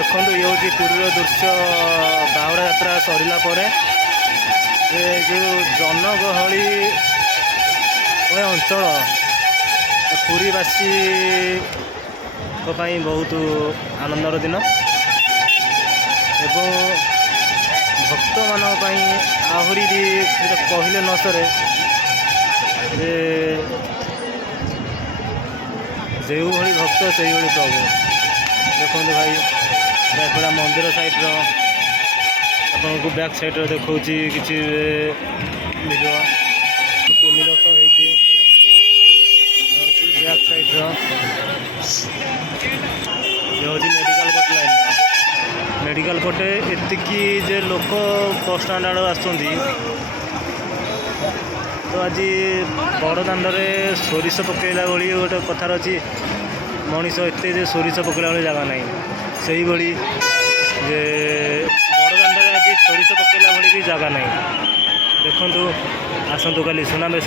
देखो ये हूँ पुरीर दृश्य बाहुड़ा यात्रा सरला जो जनगहली अंचल पुरीवासी बहुत आनंदर दिन एवं भक्त मान आहरी भी कहले न सरे जो भली भक्त से ही प्रभु देखो भाई बैकड़ा मंदिर साइड आपको बैक साइड देखा कि भिडियो कुमिरस बैक साइड ये हूँ मेडिकल पट लाइन मेडिकल पटे एतिकी जे लोक बस स्टाण्ड आड़ आसुँच तो आज बड़ दाण्डे सोरिष पकईला भाई गोटे कथार अच्छी मनीष एत सोरिष पकईला भाई जगह ना से भाई जे बड़ दाण्डे आज सोरिष पकईला भाई भी जगह ना देखु आसतु काली सुनाबेश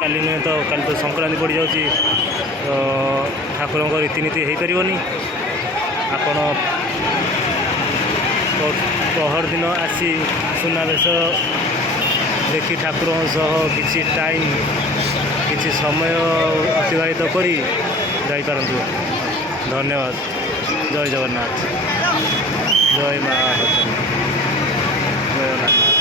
काली नुहे तो काली तो संक्रांति पड़ जाऊँगी तो ठाकुर रीतिनीति हो पारनी आपण पहर दिन आसी सुनाबेश देखी ठाकुर किसी टाइम किसी समय अतिबाहित करी जापारतु। धन्यवाद। जय जगन्नाथ। जय माँ जगन्नाथ।